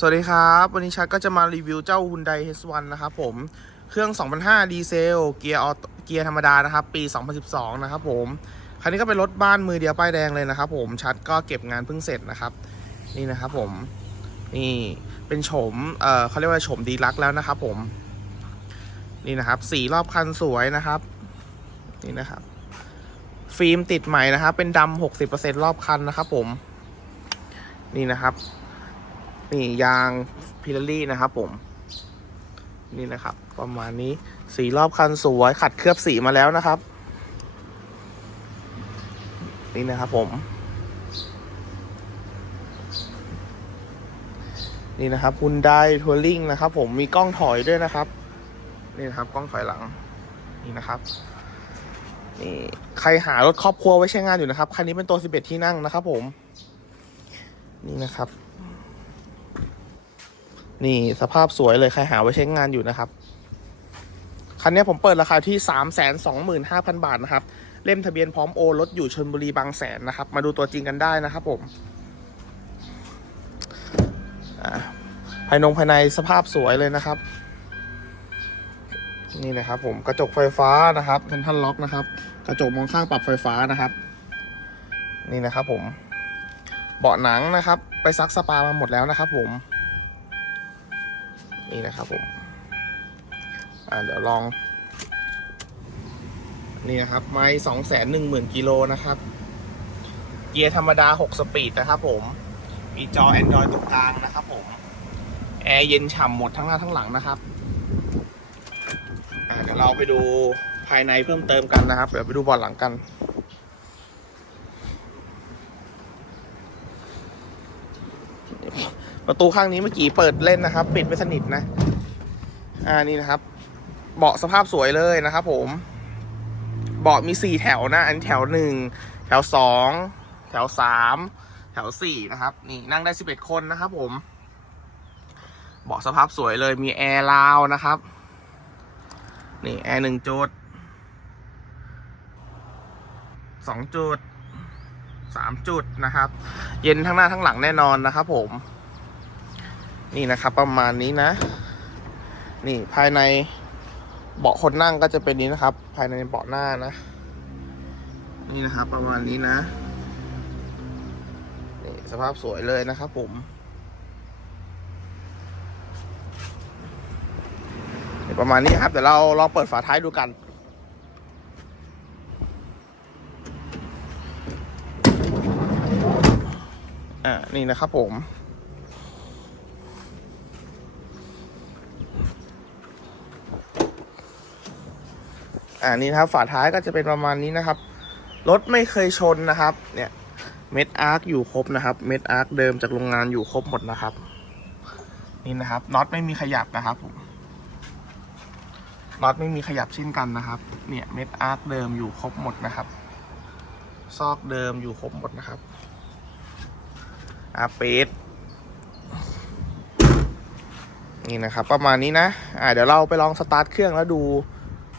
สวัสดีครับ วันนี้ชัดก็จะมารีวิวเจ้า Hyundai H1 นะครับผมเครื่อง2005ดีเซล เกียร์ออโตเกียร์ธรรมดานะครับ ปี 2012 นะครับผมคันนี้ก็เป็นรถบ้านมือเดียวป้ายแดงเลยนะครับผมชัดก็เก็บงานเพิ่งเสร็จนะครับ นี่นะครับผมนี่เป็นโฉมเอ่อเขาเรียกว่าโฉมดีลักแล้วนะครับผม นี่นะครับสีรอบคันสวยนะครับ นี่นะครับ ฟิล์มติดใหม่นะครับ เป็นดำ60%รอบคันนะครับผม นี่นะครับ นี่ยางพิลลี่นะครับผม นี่นะครับ ประมาณนี้สีรอบคันสวยขัดเคลือบสีมาแล้วนะครับ นี่นะครับผม นี่นะครับฮุนได้ทัวริงนะครับ ผมมีกล้องถอยด้วยนะครับ นี่นะครับกล้องถอยหลัง นี่นะครับนี่ใครหารถครอบครัวไว้ใช้งานอยู่นะครับ คันนี้เป็นตัว 11 ที่นั่งนะครับผม นี่นะครับ นี่สภาพสวยเลยใครหาไว้ใช้งานอยู่นะครับ คันนี้ผมเปิดราคาที่ 3 2 5 0 0 0 บาทนะครับ เล่มทะเบียนพร้อมโอรถอยู่ชนบุรีบางแสนนะครับ มาดูตัวจริงกันได้นะครับผมภายนงภายในสภาพสวยเลยนะครับ นี่นะครับผมกระจกไฟฟ้านะครับเซนทันล็อกนะครับ กระจกมองข้างปรับไฟฟ้านะครับ นี่นะครับผม เบาะหนังนะครับ ไปซักสปามาหมดแล้วนะครับผม นี่นะครับผมอ่าเดี๋ยวลอง นี่นะครับ ไม้สองแสนหนึ่งหมื่นกิโลนะครับ เกียร์ธรรมดา6สปีดนะครับผม มีจอ Android ตรงกลางนะครับผม แอร์เย็นฉ่ำหมดทั้งหน้าทั้งหลังนะครับอ่าเดี๋ยวเราไปดูภายในเพิ่มเติมกันนะครับ เดี๋ยวไปดูบอร์ดหลังกัน ประตูข้างนี้เมื่อกี้เปิดเล่นนะครับ ปิดไม่สนิทนะ อ่านี่นะครับ เบาะสภาพสวยเลยนะครับ ผม เบาะมีสี่แถวนะ อันนแถวหนึ่งแถวสองแถวสามแถวสี่นะครับ นี่นั่งได้สิบเอ็ดคนนะครับ ผม เบาะสภาพสวยเลยมีแอร์ลาวนะครับ นี่แอร์หนึ่งจุดสองจุดสามจุดนะครับ เย็นทั้งหน้าทั้งหลังแน่นอนนะครับ ผม นี่นะครับ ประมาณนี้นะ นี่ภายในเบาะคนนั่งก็จะเป็นนี้นะครับ ภายในเบาะหน้านะ นี่นะครับ ประมาณนี้นะนี่สภาพสวยเลยนะครับ ผมนี่ประมาณนี้ครับเดี๋ยวเราลองเปิดฝาท้ายดูกันอ่านี่นะครับผม อ่านี่นะครับฝาท้ายก็จะเป็นประมาณนี้นะครับรถไม่เคยชนนะครับ เนี่ยเม็ดอาร์คอยู่ครบนะครับเม็ดอาร์คเดิมจากโรงงานอยู่ครบหมดนะครับ นี่นะครับน็อตไม่มีขยับนะครับผมน็อตไม่มีขยับเช่นกันนะครับ เนี่ยเม็ดอาร์คเดิมอยู่ครบหมดนะครับ ซอกเดิมอยู่ครบหมดนะครับอาเปดนี่นะครับ ประมาณนี้นะอ่าเดี๋ยวเราไปลองสตาร์ทเครื่องแล้วดู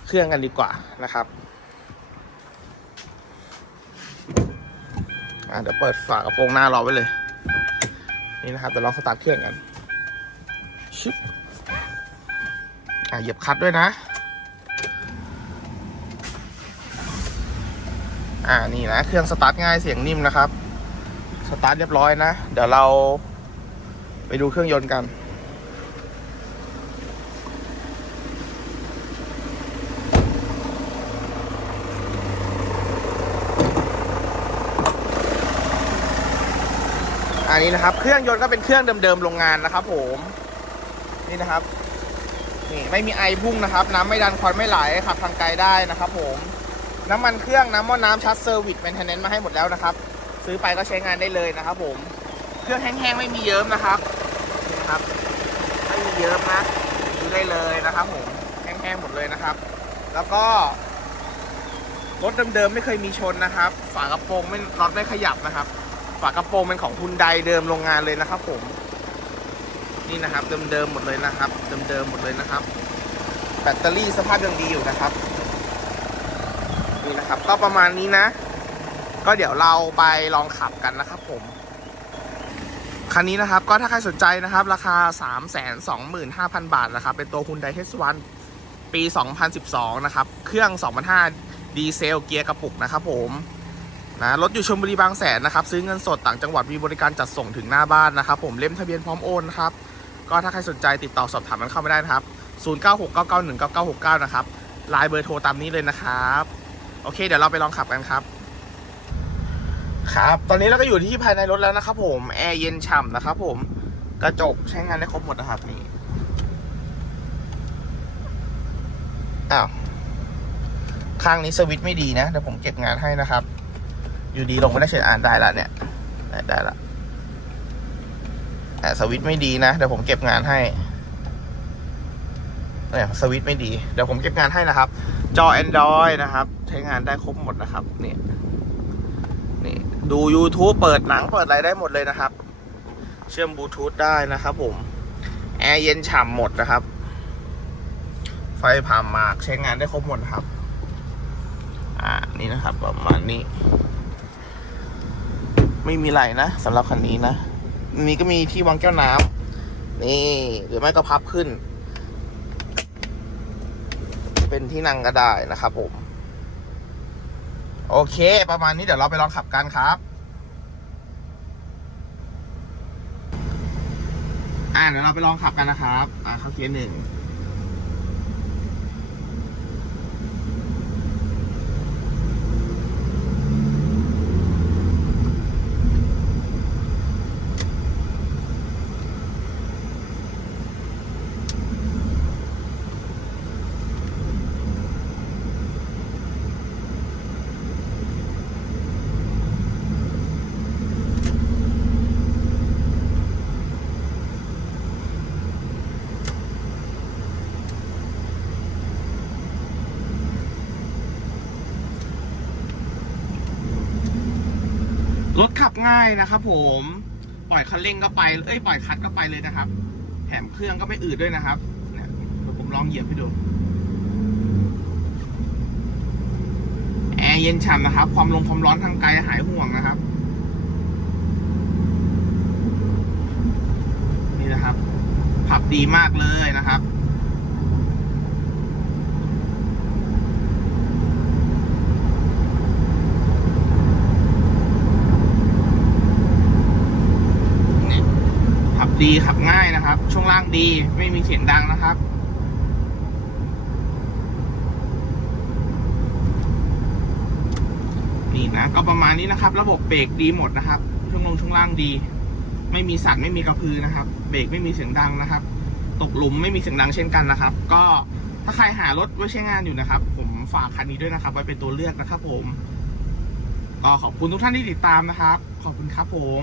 เครื่องกันดีกว่านะครับเดี๋ยวเปิดฝากระโปรงหน้ารอไว้เลย นี่นะครับเดี๋ยวลองสตาร์ทเครื่องกันชึบอ่าเหยียบคลัตช์ด้วยนะ อ่านี่นะเครื่องสตาร์ทง่ายเสียงนิ่มนะครับ สตาร์ทเรียบร้อยนะ เดี๋ยวเราไปดูเครื่องยนต์กัน อันนี้นะครับ เครื่องยนต์ก็เป็นเครื่องเดิมๆโรงงานนะครับ ผม นี่นะครับ นี่ไม่มีไอพุ่งนะครับ น้ำไม่ดันควันไม่ไหลขับทางไกลได้นะครับ ผม น้ำมันเครื่องน้ำมอน้ำชัดเซอร์วิสแมนเทนเนนมาให้หมดแล้วนะครับ ซื้อไปก็ใช้งานได้เลยนะครับ ผม เครื่องแห้งๆไม่มีเยิ้มนะครับนี่นะครับ ไม่มีเยิ้มนะซื้อได้เลยนะครับ ผมแห้งๆหมดเลยนะครับ แล้วก็รถเดิมๆไม่เคยมีชนนะครับ ฝากระโปรงไม่น็อตไม่ขยับนะครับ ฝากระโปรงเป็นของคุณไดเดิมโรงงานเลยนะครับ ผม นี่นะครับ เดิมๆหมดเลยนะครับ เดิมๆหมดเลยนะครับ แบตเตอรี่สภาพยังดีอยู่นะครับ นี่นะครับ ก็ประมาณนี้นะ ก็เดี๋ยวเราไปลองขับกันนะครับ ผมคันนี้นะครับก็ถ้าใครสนใจนะครับ ราคา 3 2 5 0 0 0 บาทนะครับ เป็นตัว Hyundai H1 ปี 2012 นะครับ เครื่อง 2005 ดีเซลเกียร์กระปุกนะครับผม นะรถอยู่ชลบุรีบางแสนนะครับ ซื้อเงินสดต่างจังหวัดมีบริการจัดส่งถึงหน้าบ้านนะครับผมเล่มทะเบียนพร้อมโอนนะครับก็ถ้าใครสนใจติดต่อสอบถามกันเข้าไม่ได้นะครับ 0969919969 นะครับไลน์เบอร์โทรตามนี้เลยนะครับ โอเค เดี๋ยวเราไปลองขับกันครับ ครับ ตอนนี้เราก็อยู่ที่ภายในรถแล้วนะครับ ผมแอร์เย็นฉ่ำนะครับ ผมกระจกใช้งานได้ครบหมดนะครับนี่อ้าวข้างนี้สวิตช์ไม่ดีนะเดี๋ยวผมเก็บงานให้นะครับ อยู่ดีลงไม่ได้เฉยอ่านได้ละเนี่ย ได้ละแสวิตไม่ดีนะ เดี๋ยวผมเก็บงานให้เนี่ยสวิตไม่ดี เดี๋ยวผมเก็บงานให้นะครับ จอ Android นะครับ ใช้งานได้ครบหมดนะครับ เนี่ยนี่ดู YouTube เปิดหนังเปิดอะไรได้หมดเลยนะครับ เชื่อมบลูทูธได้นะครับผม แอร์เย็นฉ่ำหมดนะครับ ไฟผ่ามากใช้งานได้ครบหมดครับ อ่า นี่นะครับ ประมาณนี้ ไม่มีอะไรนะสำหรับคันนี้นะอันนี้ก็มีที่วางแก้วน้ำนี่หรือไม่ก็พับขึ้น เป็นที่นั่งก็ได้นะครับผม โอเค ประมาณนี้เดี๋ยวเราไปลองขับกันครับ อ่าเดี๋ยวเราไปลองขับกันนะครับ อ่าเข้าเกียร์หนึ่ง ขับง่ายนะครับผมปล่อยคันเร่งก็ไปเอ้ยปล่อยคัดก็ไปเลยนะครับแถมเครื่องก็ไม่อืดด้วยนะครับเนี่ยเดี๋ยวผมลองเหยียบให้ดูแอร์เย็นฉ่ำนะครับ ความลงความร้อนทางไกลหายห่วงนะครับ นี่นะครับ ขับดีมากเลยนะครับ ดีขับง่ายนะครับ ช่วงล่างดีไม่มีเสียงดังนะครับ นี่นะก็ประมาณนี้นะครับ ระบบเบรกดีหมดนะครับ ช่วงลงช่วงล่างดี ไม่มีสั่นไม่มีกระพือนะครับ เบรกไม่มีเสียงดังนะครับ ตกหลุมไม่มีเสียงดังเช่นกันนะครับ ก็ถ้าใครหารถไว้ใช้งานอยู่นะครับ ผมฝากคันนี้ด้วยนะครับ ไว้เป็นตัวเลือกนะครับ ผม ก็ขอบคุณทุกท่านที่ติดตามนะครับ ขอบคุณครับผม